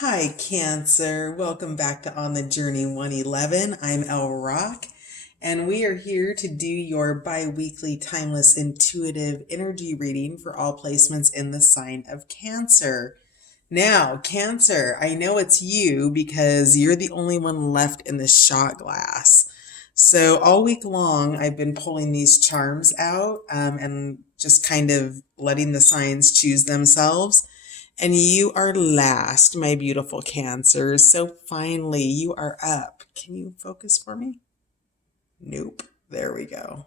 Hi, Cancer. Welcome back to On the Journey 111. I'm El Rock, and we are here to do your bi-weekly timeless intuitive energy reading for all placements in the sign of Cancer. Now, Cancer, I know it's you because you're the only one left in the shot glass. So all week long, I've been pulling these charms out and just kind of letting the signs choose themselves. And you are last, my beautiful Cancers. So finally, you are up. Can you focus for me? Nope. There we go.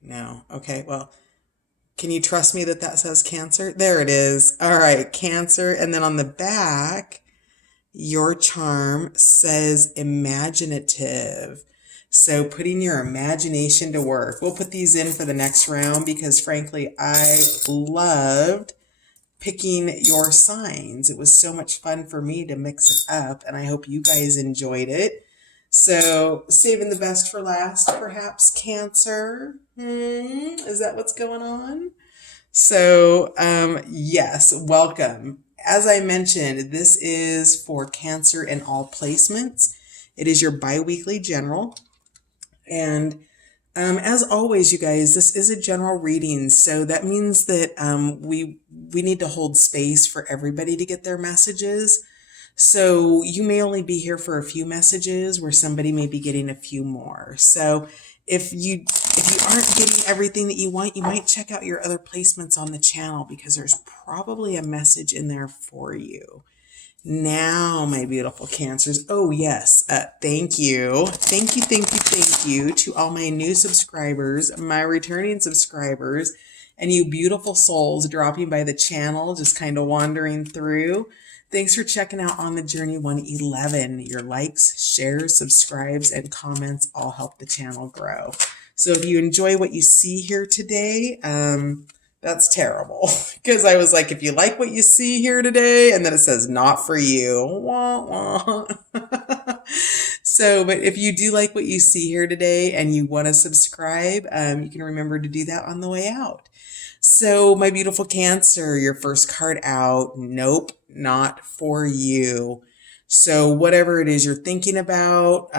No. Okay. Well, can you trust me that that says Cancer? There it is. All right, Cancer. And then on the back, your charm says imaginative. So putting your imagination to work. We'll put these in for the next round because frankly, I loved picking your signs. It was so much fun for me to mix it up, and I hope you guys enjoyed it. So, saving the best for last, perhaps, Cancer? Is that what's going on? So, yes, welcome. As I mentioned, this is for Cancer in all placements. It is your bi-weekly general. And as always, you guys, this is a general reading, so that means that we need to hold space for everybody to get their messages. So you may only be here for a few messages, where somebody may be getting a few more. So if you aren't getting everything that you want, you might check out your other placements on the channel because there's probably a message in there for you. Now, my beautiful Cancers. Oh, yes. Thank you. Thank you to all my new subscribers, my returning subscribers, and you beautiful souls dropping by the channel, just kind of wandering through. Thanks for checking out On the Journey 111. Your likes, shares, subscribes, and comments all help the channel grow. So if you enjoy what you see here today, that's terrible because I was like, if you like what you see here today, and then it says not for you. Wah, wah. So, but if you do like what you see here today and you want to subscribe, you can remember to do that on the way out. So, my beautiful Cancer, your first card out. Nope, not for you. So whatever it is you're thinking about,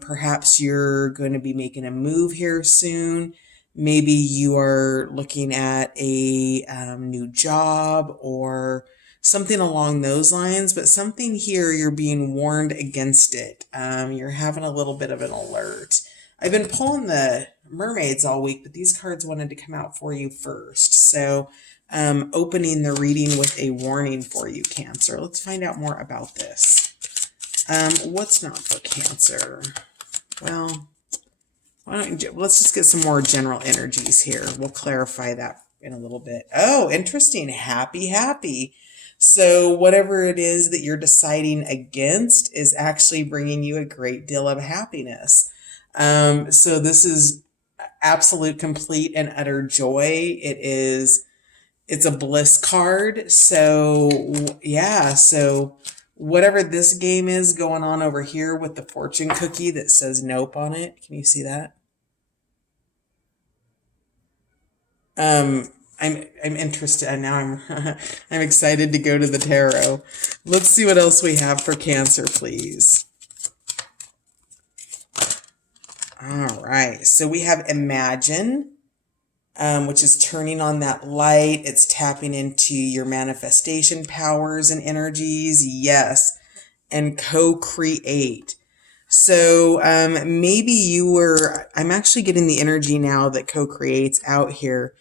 perhaps you're going to be making a move here soon. Maybe you are looking at a new job or something along those lines, but something here you're being warned against it. You're having a little bit of an alert. I've been pulling the mermaids all week, but these cards wanted to come out for you first. So opening the reading with a warning for you, Cancer. Let's find out more about this. What's not for Cancer? Well, let's just get some more general energies here. We'll clarify that in a little bit. Oh, interesting. Happy. So whatever it is that you're deciding against is actually bringing you a great deal of happiness. So this is absolute, complete, and utter joy. It's a bliss card. So yeah, so whatever this game is going on over here with the fortune cookie that says nope on it. Can you see that? I'm interested, and now I'm I'm excited to go to the tarot. Let's see what else we have for Cancer, please. All right, so we have Imagine, which is turning on that light. It's tapping into your manifestation powers and energies. Yes. And co-create. So maybe I'm actually getting the energy now that co-creates out here,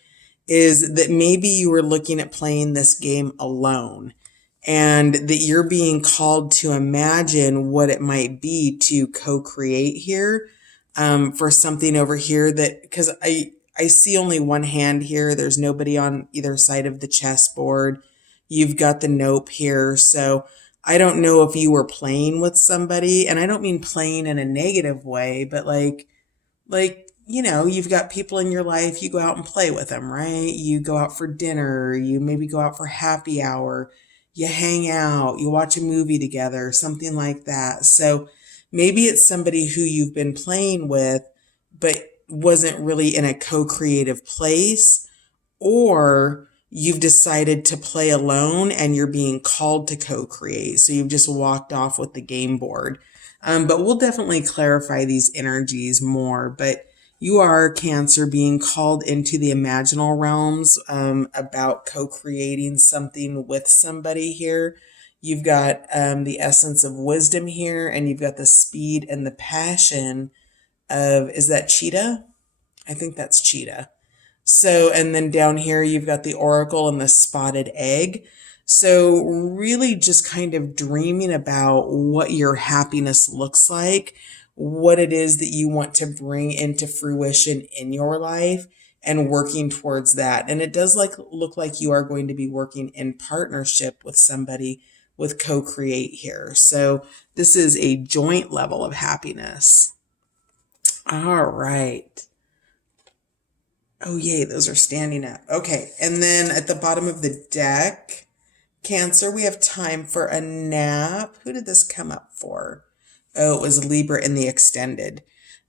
is that maybe you were looking at playing this game alone and that you're being called to imagine what it might be to co-create here for something over here that, because I see only one hand here. There's nobody on either side of the chessboard. You've got the nope here. So I don't know if you were playing with somebody, and I don't mean playing in a negative way, but you've got people in your life, you go out and play with them, right? You go out for dinner, you maybe go out for happy hour, you hang out, you watch a movie together, something like that. So maybe it's somebody who you've been playing with, but wasn't really in a co-creative place, or you've decided to play alone and you're being called to co-create. So you've just walked off with the game board. But we'll definitely clarify these energies more. But you are, Cancer, being called into the imaginal realms about co-creating something with somebody here. You've got the essence of wisdom here, and you've got the speed and the passion of, is that cheetah? I think that's cheetah. So, and then down here, you've got the oracle and the spotted egg. So really just kind of dreaming about what your happiness looks like, what it is that you want to bring into fruition in your life, and working towards that. And it does look like you are going to be working in partnership with somebody with co-create here. So this is a joint level of happiness. All right. Oh, yay, those are standing up. Okay, and then at the bottom of the deck, Cancer, we have time for a nap. Who did this come up for? Oh, it was Libra in the extended.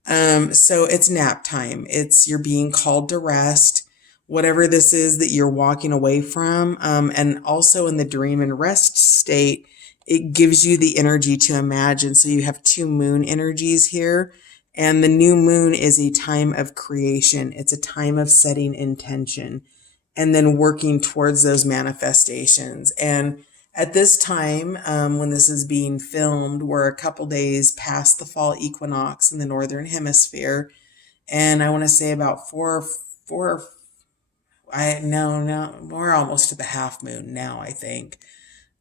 So it's nap time. It's you're being called to rest, whatever this is that you're walking away from. And also in the dream and rest state, it gives you the energy to imagine. So you have two moon energies here. And the new moon is a time of creation. It's a time of setting intention and then working towards those manifestations. And at this time, when this is being filmed, we're a couple days past the fall equinox in the Northern Hemisphere. And I want to say about no, we're almost to the half moon now, I think.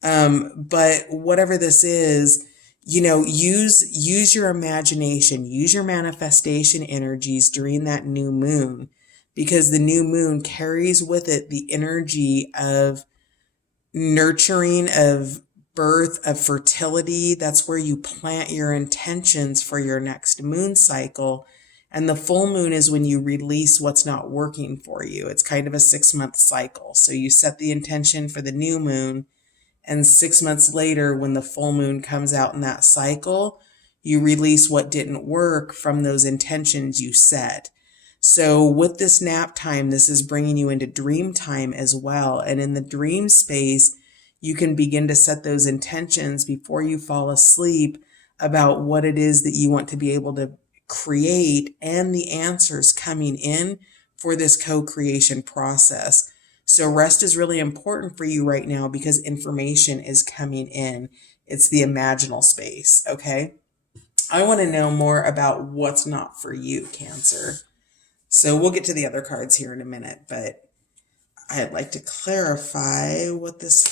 But whatever this is, use your imagination, use your manifestation energies during that new moon, because the new moon carries with it the energy of nurturing, of birth, of fertility. That's where you plant your intentions for your next moon cycle. And the full moon is when you release what's not working for you. It's kind of a 6-month cycle. So you set the intention for the new moon, and 6 months later, when the full moon comes out in that cycle, you release what didn't work from those intentions you set. So with this nap time, this is bringing you into dream time as well. And in the dream space, you can begin to set those intentions before you fall asleep about what it is that you want to be able to create and the answers coming in for this co-creation process. So rest is really important for you right now because information is coming in. It's the imaginal space, okay? I want to know more about what's not for you, Cancer. So we'll get to the other cards here in a minute, but I'd like to clarify what this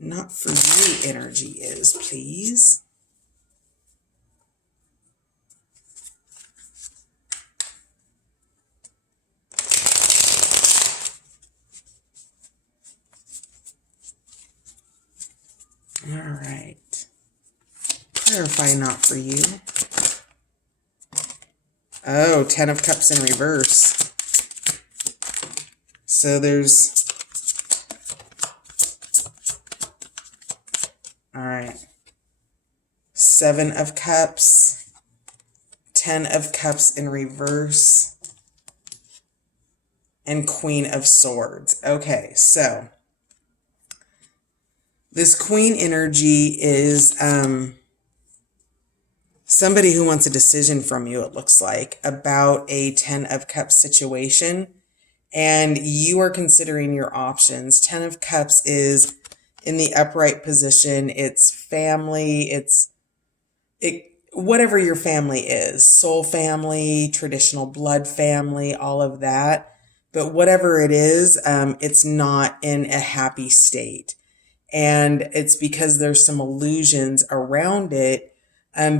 not for you energy is, please. All right. Clarify not for you. Oh, 10 of Cups in reverse. So there's... All right. 7 of Cups. 10 of Cups in reverse. And Queen of Swords. Okay, so... this Queen energy is somebody who wants a decision from you, it looks like, about a 10 of Cups situation. And you are considering your options. 10 of Cups is in the upright position. It's family. Whatever your family is. Soul family, traditional blood family, all of that. But whatever it is, it's not in a happy state. And it's because there's some illusions around it,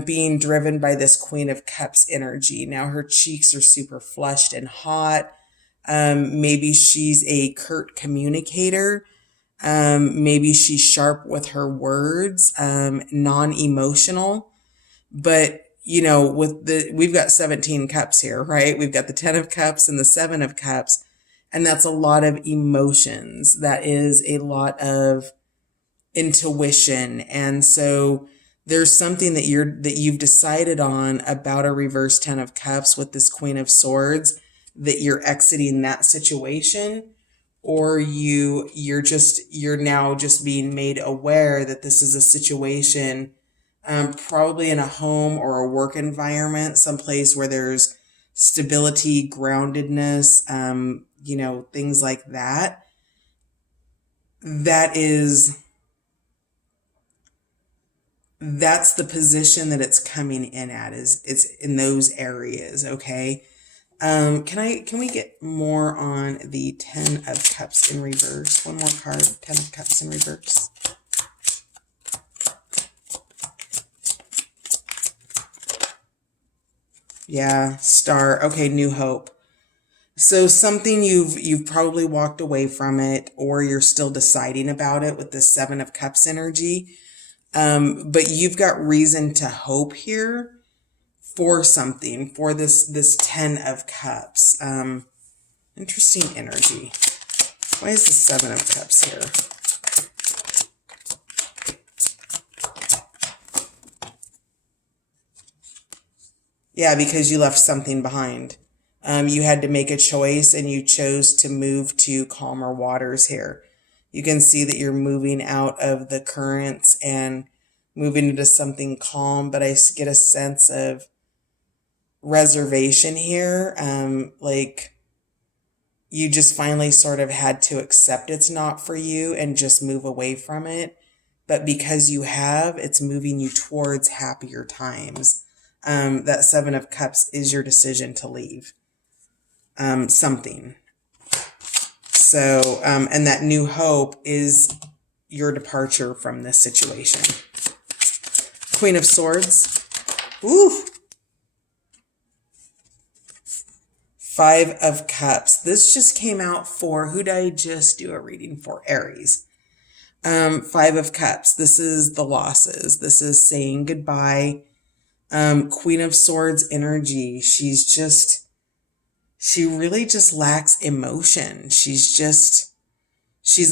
being driven by this Queen of Cups energy. Now her cheeks are super flushed and hot. Maybe she's a curt communicator. Maybe she's sharp with her words, non-emotional. But, we've got 17 cups here, right? We've got the 10 of Cups and the 7 of Cups. And that's a lot of emotions. That is a lot of intuition. And so there's something that you've decided on about a reverse 10 of Cups with this Queen of Swords, that you're exiting that situation, or you're now just being made aware that this is a situation, probably in a home or a work environment, someplace where there's stability, groundedness, things like that. That's the position that it's coming in at, is it's in those areas. Okay. Can we get more on the 10 of Cups in reverse? One more card, 10 of Cups in reverse. Yeah, Star. Okay, new hope. So something you've probably walked away from it, or you're still deciding about it with the 7 of Cups energy. But you've got reason to hope here for something, for this 10 of Cups. Interesting energy. Why is the 7 of Cups here? Yeah, because you left something behind. You had to make a choice, and you chose to move to calmer waters here. You can see that you're moving out of the currents and moving into something calm, but I get a sense of reservation here. Like you just finally sort of had to accept it's not for you and just move away from it. But because you have, it's moving you towards happier times. That 7 of Cups is your decision to leave something. So, and that new hope is your departure from this situation. Queen of Swords. Ooh. 5 of Cups. This just came out for, who did I just do a reading for? Aries. 5 of Cups. This is the losses. This is saying goodbye. Queen of Swords energy. She really just lacks emotion. She's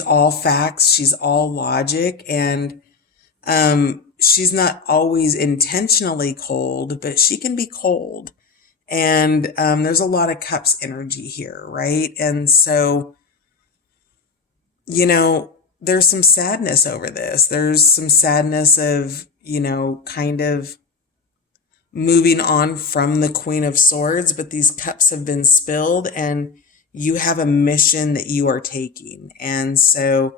all facts. She's all logic. And she's not always intentionally cold, but she can be cold. And there's a lot of Cups energy here, right? And so, there's some sadness over this. There's some sadness of, kind of moving on from the Queen of Swords, but these cups have been spilled and you have a mission that you are taking. And so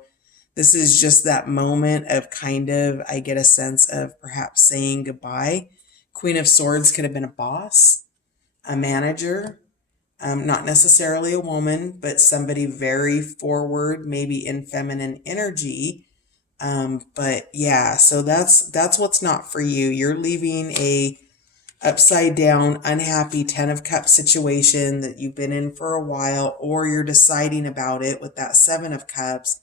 this is just that moment of kind of, I get a sense of perhaps saying goodbye. Queen of Swords could have been a boss, a manager, not necessarily a woman, but somebody very forward, maybe in feminine energy. But yeah, so that's what's not for you. You're leaving a upside down, unhappy 10 of Cups situation that you've been in for a while, or you're deciding about it with that 7 of Cups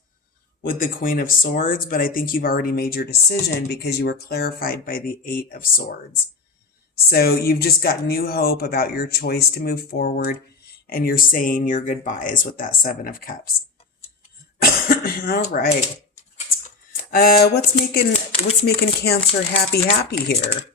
with the Queen of Swords. But I think you've already made your decision because you were clarified by the 8 of Swords. So you've just got new hope about your choice to move forward, and you're saying your goodbyes with that 7 of Cups. All right. What's making Cancer happy here?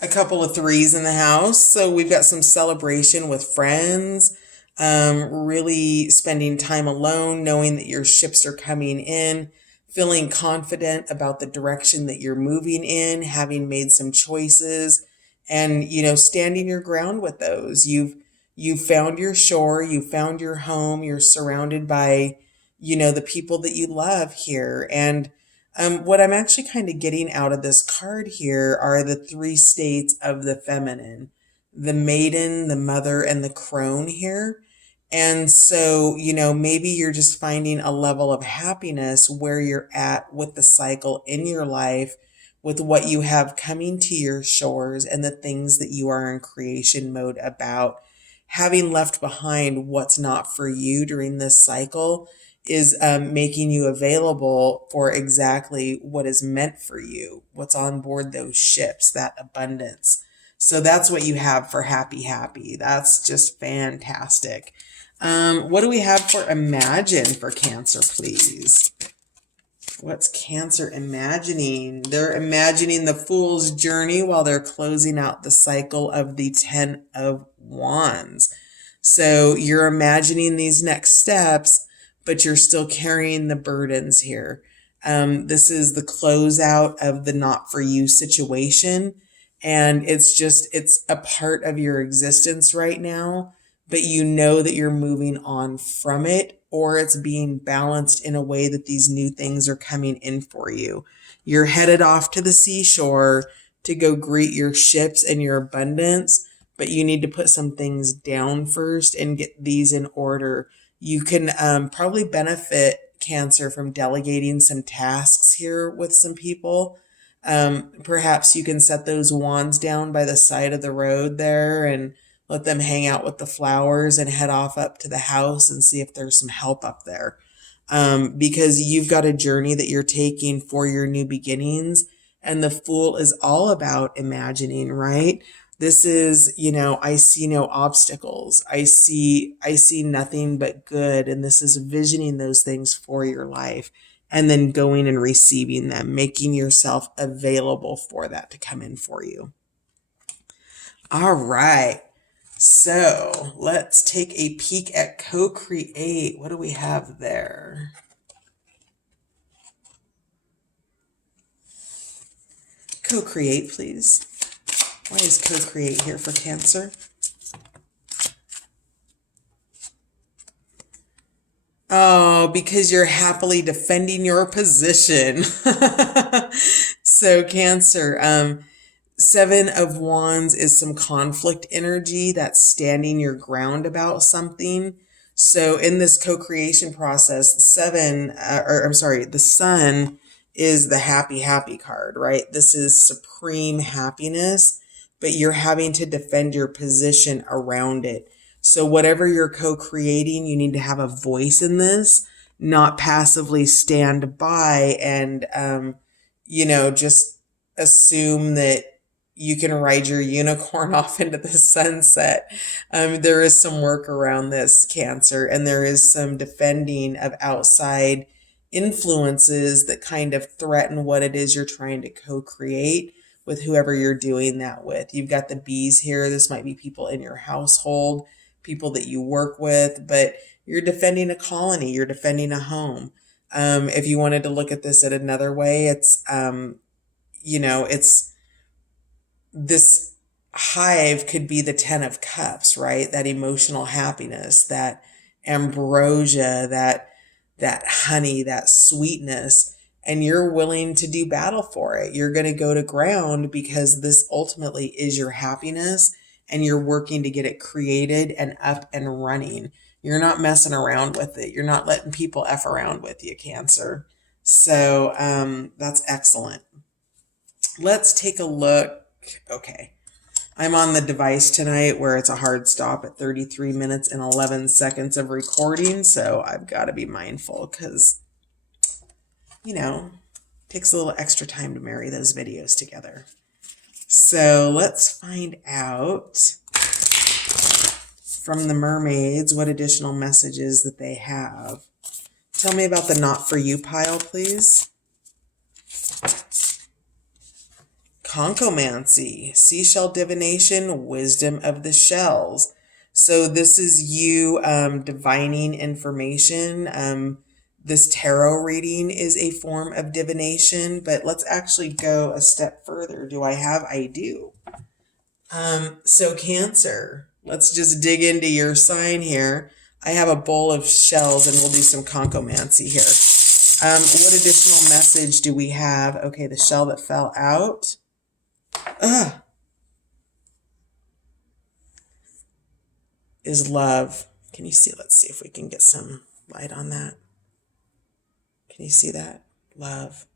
A couple of 3s in the house. So we've got some celebration with friends, really spending time alone, knowing that your ships are coming in, feeling confident about the direction that you're moving in, having made some choices, and, standing your ground with those. You've found your shore, you found your home, you're surrounded by, the people that you love here. And what I'm actually kind of getting out of this card here are the 3 states of the feminine, the maiden, the mother, and the crone here. And so, maybe you're just finding a level of happiness where you're at with the cycle in your life, with what you have coming to your shores and the things that you are in creation mode about. Having left behind what's not for you during this cycle is making you available for exactly what is meant for you, what's on board those ships, that abundance. So that's what you have for happy. That's just fantastic. What do we have for imagine for Cancer, please? What's Cancer imagining? They're imagining the Fool's journey while they're closing out the cycle of the 10 of Wands. So you're imagining these next steps, but you're still carrying the burdens here. This is the closeout of the not for you situation. And it's a part of your existence right now, but you know that you're moving on from it, or it's being balanced in a way that these new things are coming in for you. You're headed off to the seashore to go greet your ships and your abundance, but you need to put some things down first and get these in order. You can probably benefit, Cancer, from delegating some tasks here with some people. Perhaps you can set those wands down by the side of the road there and let them hang out with the flowers and head off up to the house and see if there's some help up there. Because you've got a journey that you're taking for your new beginnings. And the Fool is all about imagining, right? This is, I see no obstacles. I see nothing but good. And this is visioning those things for your life and then going and receiving them, making yourself available for that to come in for you. All right. So let's take a peek at co-create. What do we have there? Co-create, please. Why is co-create here for Cancer? Oh, because you're happily defending your position. So Cancer, Seven of Wands is some conflict energy that's standing your ground about something. So in this co-creation process, the Sun is the happy card, right? This is supreme happiness, but you're having to defend your position around it. So whatever you're co-creating, you need to have a voice in this, not passively stand by and, just assume that you can ride your unicorn off into the sunset. There is some work around this, Cancer, and there is some defending of outside influences that kind of threaten what it is you're trying to co-create with whoever you're doing that with. You've got the bees here. This might be people in your household, people that you work with, but you're defending a colony, you're defending a home. If you wanted to look at this in another way, it's this hive could be the 10 of Cups, right? That emotional happiness, that ambrosia, that honey, that sweetness, and you're willing to do battle for it. You're going to go to ground because this ultimately is your happiness and you're working to get it created and up and running. You're not messing around with it. You're not letting people F around with you, Cancer. So that's excellent. Let's take a look. Okay. I'm on the device tonight where it's a hard stop at 33 minutes and 11 seconds of recording. So I've got to be mindful because, it takes a little extra time to marry those videos together. So let's find out from the mermaids what additional messages that they have. Tell me about the not for you pile, please. Conchomancy, seashell divination, wisdom of the shells. So this is you divining information. This tarot reading is a form of divination, but let's actually go a step further. Do I have? I do. So Cancer, let's just dig into your sign here. I have a bowl of shells and we'll do some conchomancy here. What additional message do we have? Okay, the shell that fell out. Is love. Can you see? Let's see if we can get some light on that. Can you see that? Love.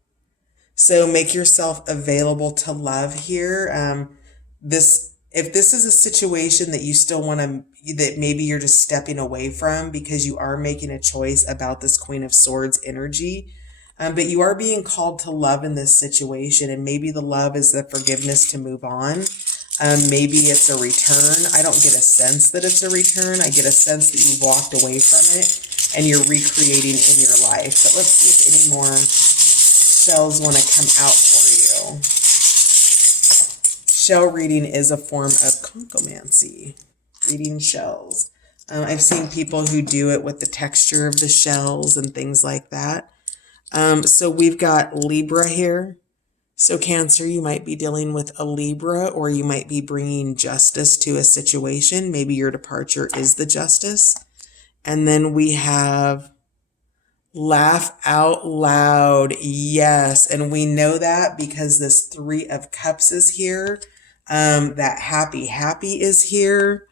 So make yourself available to love here. If this is a situation that you still want to, that maybe you're just stepping away from because you are making a choice about this Queen of Swords energy, but you are being called to love in this situation, and maybe the love is the forgiveness to move on. Maybe it's a return. I don't get a sense that it's a return. I get a sense that you walked away from it and you're recreating in your life. But let's see if any more shells want to come out for you. Shell reading is a form of conchomancy. Reading shells. I've seen people who do it with the texture of the shells and things like that. So we've got Libra here. So Cancer, you might be dealing with a Libra, or you might be bringing justice to a situation. Maybe your departure is the justice. And then we have laugh out loud. Yes. And we know that because this 3 of Cups is here. That happy is here.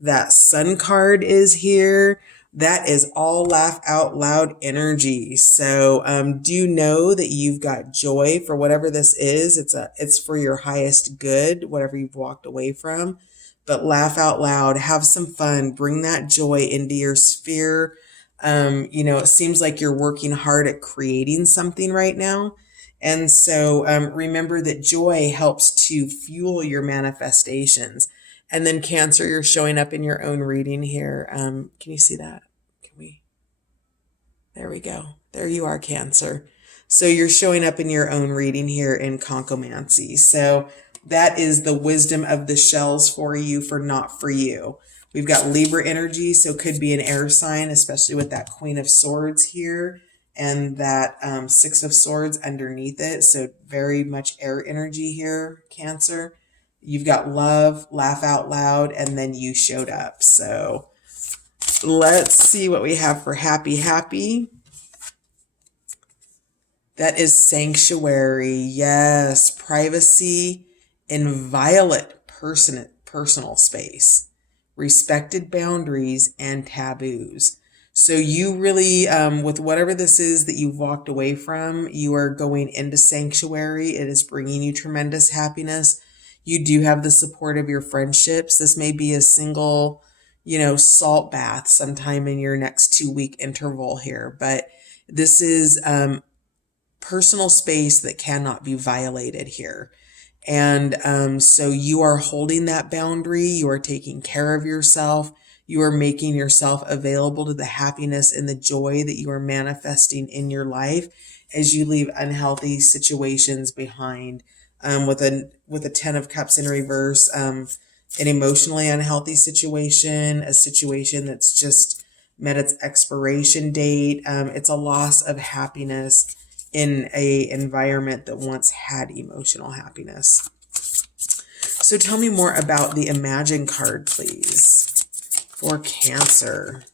That Sun card is here. That is all laugh out loud energy. So do you know that you've got joy for whatever this is? It's for your highest good, whatever you've walked away from. But laugh out loud, have some fun, bring that joy into your sphere. It seems like you're working hard at creating something right now. And so remember that joy helps to fuel your manifestations. And then Cancer, you're showing up in your own reading here. Can you see that? There we go. There you are, Cancer. So you're showing up in your own reading here in Concomancy. So that is the wisdom of the shells for you, for not for you. We've got Libra energy, so could be an air sign, especially with that Queen of Swords here and that 6 of Swords underneath it. So very much air energy here, Cancer. You've got love, laugh out loud, and then you showed up. So let's see what we have for happy. That is sanctuary. Yes, privacy, inviolate personal space, respected boundaries, and taboos. So you really, with whatever this is that you've walked away from, you are going into sanctuary. It is bringing you tremendous happiness. You do have the support of your friendships. This may be a single, salt bath sometime in your next 2-week interval here, but this is personal space that cannot be violated here. And so you are holding that boundary. You are taking care of yourself. You are making yourself available to the happiness and the joy that you are manifesting in your life as you leave unhealthy situations behind. With a 10 of Cups in reverse, an emotionally unhealthy situation, a situation that's just met its expiration date. It's a loss of happiness in a environment that once had emotional happiness. So tell me more about the Imagine card, please, for Cancer.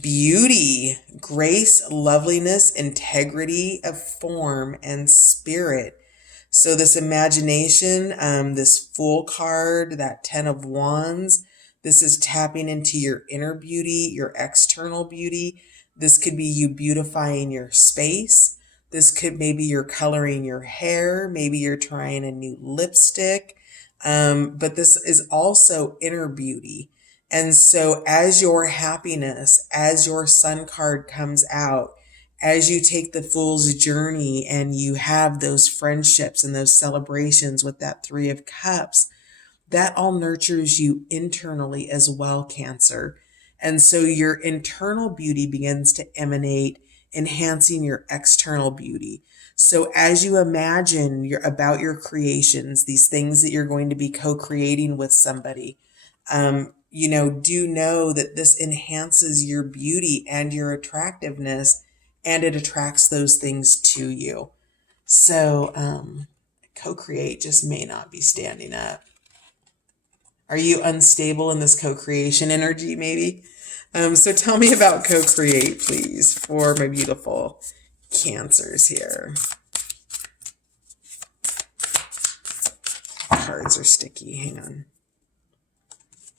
Beauty, grace, loveliness, integrity of form and spirit. So this imagination, this Fool card, that 10 of Wands, this is tapping into your inner beauty, your external beauty. This could be you beautifying your space. This could maybe you're coloring your hair. Maybe you're trying a new lipstick. But this is also inner beauty. And so as your happiness, as your Sun card comes out, as you take the Fool's journey and you have those friendships and those celebrations with that 3 of Cups, that all nurtures you internally as well, Cancer. And so your internal beauty begins to emanate, enhancing your external beauty. So as you imagine about your creations, these things that you're going to be co-creating with somebody, do know that this enhances your beauty and your attractiveness, and it attracts those things to you. So co-create just may not be standing up. Are you unstable in this co-creation energy, maybe? So tell me about co-create, please, for my beautiful Cancers here. Cards are sticky. Hang on.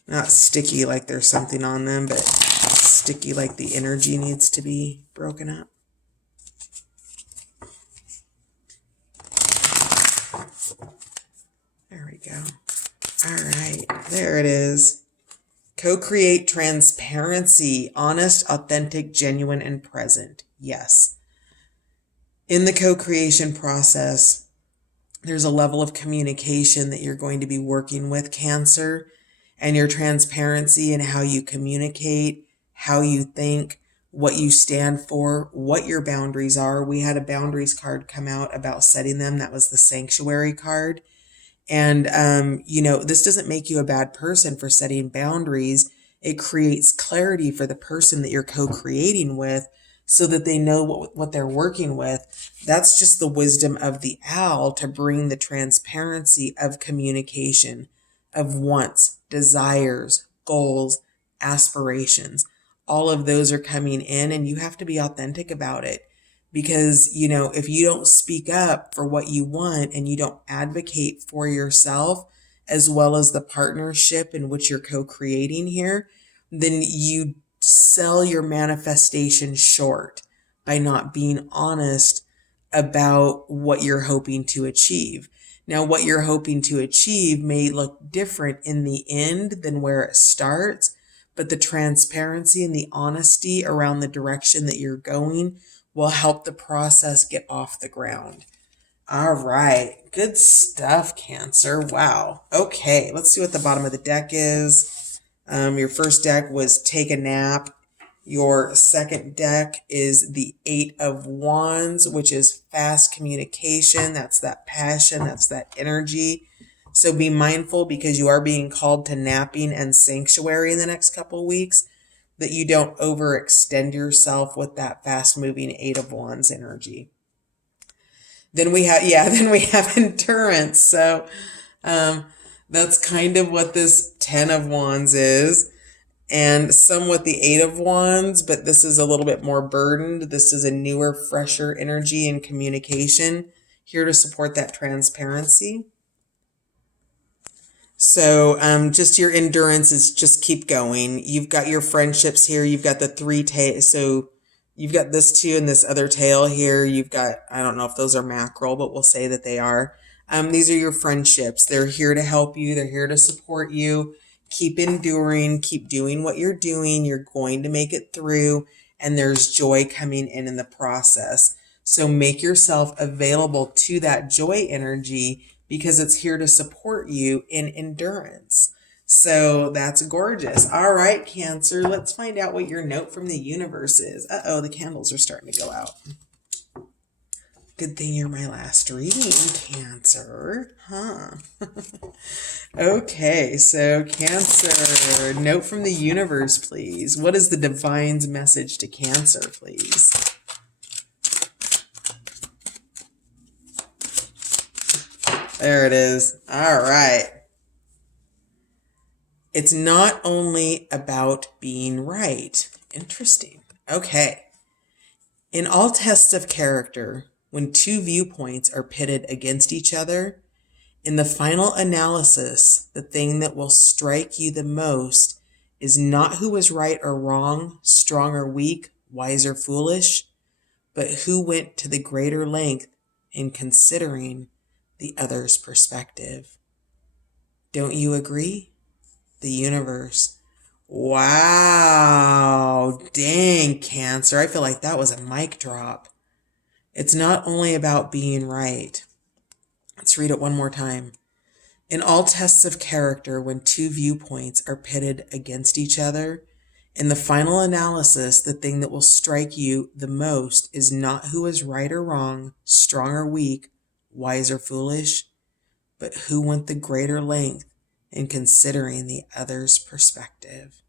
Not sticky like there's something on them, but sticky like the energy needs to be broken up. There we go. All right, there it is. Co-create transparency, honest, authentic, genuine, and present. Yes. In the co-creation process, there's a level of communication that you're going to be working with, Cancer, and your transparency and how you communicate, how you think, what you stand for, what your boundaries are. We had a boundaries card come out about setting them. That was the Sanctuary card. And, this doesn't make you a bad person for setting boundaries. It creates clarity for the person that you're co-creating with so that they know what they're working with. That's just the wisdom of the owl to bring the transparency of communication, of wants, desires, goals, aspirations. All of those are coming in, and you have to be authentic about it. Because, if you don't speak up for what you want and you don't advocate for yourself, as well as the partnership in which you're co-creating here, then you sell your manifestation short by not being honest about what you're hoping to achieve. Now, what you're hoping to achieve may look different in the end than where it starts, but the transparency and the honesty around the direction that you're going will help the process get off the ground. All right. Good stuff, Cancer. Wow. Okay. Let's see what the bottom of the deck is. Your first deck was Take a Nap. Your second deck is the Eight of Wands, which is fast communication. That's that passion. That's that energy. So be mindful, because you are being called to napping and sanctuary in the next couple of weeks, that you don't overextend yourself with that fast moving Eight of Wands energy. Then we have endurance. So that's kind of what this 10 of Wands is, and somewhat the 8 of Wands, but this is a little bit more burdened. This is a newer, fresher energy and communication here to support that transparency. So just your endurance is just keep going. You've got your friendships here. You've got the three tails. So you've got this two and this other tail here. You've got, I don't know if those are mackerel, but we'll say that they are. These are your friendships. They're here to help you. They're here to support you. Keep enduring. Keep doing what you're doing. You're going to make it through. And there's joy coming in the process. So make yourself available to that joy energy, because it's here to support you in endurance. So that's gorgeous. All right, Cancer, let's find out what your note from the universe is. Uh-oh, the candles are starting to go out. Good thing you're my last reading, Cancer. Huh? Okay, so Cancer, note from the universe, please. What is the divine's message to Cancer, please? There it is. All right. It's not only about being right. Interesting. Okay. In all tests of character, when two viewpoints are pitted against each other, in the final analysis, the thing that will strike you the most is not who was right or wrong, strong or weak, wise or foolish, but who went to the greater length in considering the other's perspective. Don't you agree? The universe. Wow. Dang, Cancer. I feel like that was a mic drop. It's not only about being right. Let's read it one more time. In all tests of character, when two viewpoints are pitted against each other, in the final analysis, the thing that will strike you the most is not who is right or wrong, strong or weak, wise or foolish, but who went the greater length in considering the other's perspective.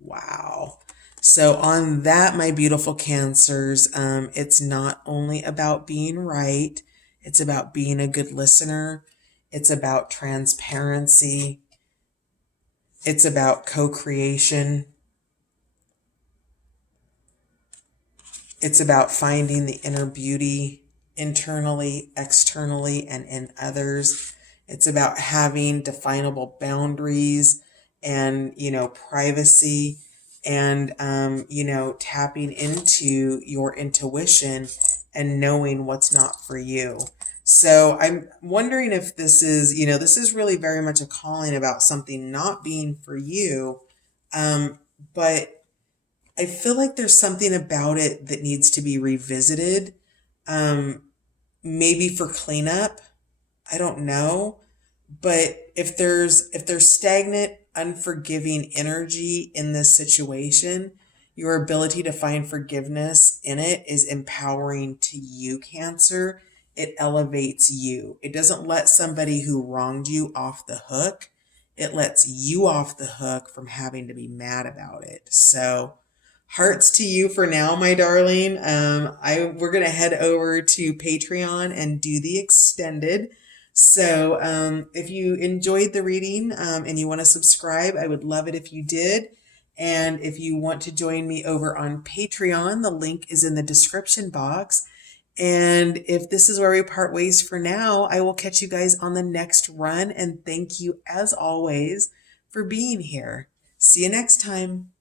Wow. So on that, my beautiful Cancers, it's not only about being right. It's about being a good listener. It's about transparency. It's about co-creation. It's about finding the inner beauty internally, externally, and in others. It's about having definable boundaries and, privacy and, tapping into your intuition and knowing what's not for you. So I'm wondering if this is, this is really very much a calling about something not being for you. But I feel like there's something about it that needs to be revisited. Maybe for cleanup. I don't know. But if there's stagnant, unforgiving energy in this situation, your ability to find forgiveness in it is empowering to you, Cancer. it elevates you. It doesn't let somebody who wronged you off the hook. It lets you off the hook from having to be mad about it. So hearts to you for now, my darling. We're gonna head over to Patreon and do the extended. So if you enjoyed the reading and you want to subscribe, I would love it if you did. And if you want to join me over on Patreon, the link is in the description box. And if this is where we part ways for now, I will catch you guys on the next run. And thank you, as always, for being here. See you next time.